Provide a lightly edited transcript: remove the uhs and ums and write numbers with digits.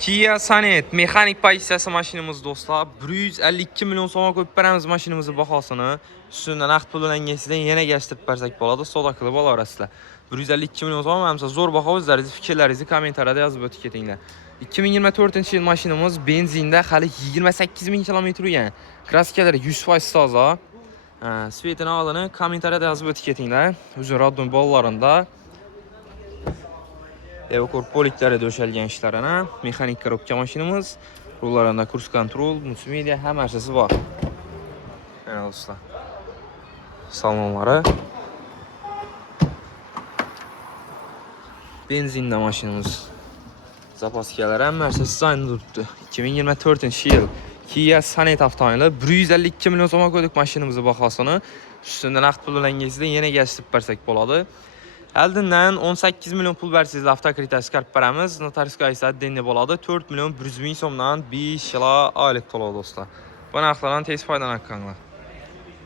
Kia Sonet mexanik pozitsiyasi mashinamiz do'stlar. 152 million so'mga qo'yib beramiz mashinamizni bahosini. Shundan naqd pul bilan yana gashtirib bersak bo'ladi. Savdo qilib olasizlar. 152 million so'm hamsa zo'r baho, o'zlaringiz fikrlaringizni kommentariyada yozib o'tib ketinglar. 2024-yil mashinamiz benzinda hali 28 ming kilometr yurgan. Kraskalari 100% toza. Svetini oldini kommentariyada yozib o'tib ketinglar. Uzun raddon bolalarida Evakor poliklari döşəlgən işlərinə, mexanik korobka maşinimiz, rullarında kurs kontrol, multimedia, hamma narsasi bor. Mana do'stlar. Salonlari. Benzinda mashinamiz. Zapaskalar hamma narsasi zayn turibdi. 2024-yil Kia Sonet avtomobili 152 million so'mga qo'ydik mashinamizni bahosini. Üstündə naqd pul bilan yana gashtirib bersak bo'ladi. Oldindan 18 million pul bersizlar avtokredit chiqarib beramiz. Notariskiy esa denni bo'ladi. 4 million 100 ming so'mdan 5 yil oylik to'lov do'stlar. Bu narxlardan tez foydalaninglar.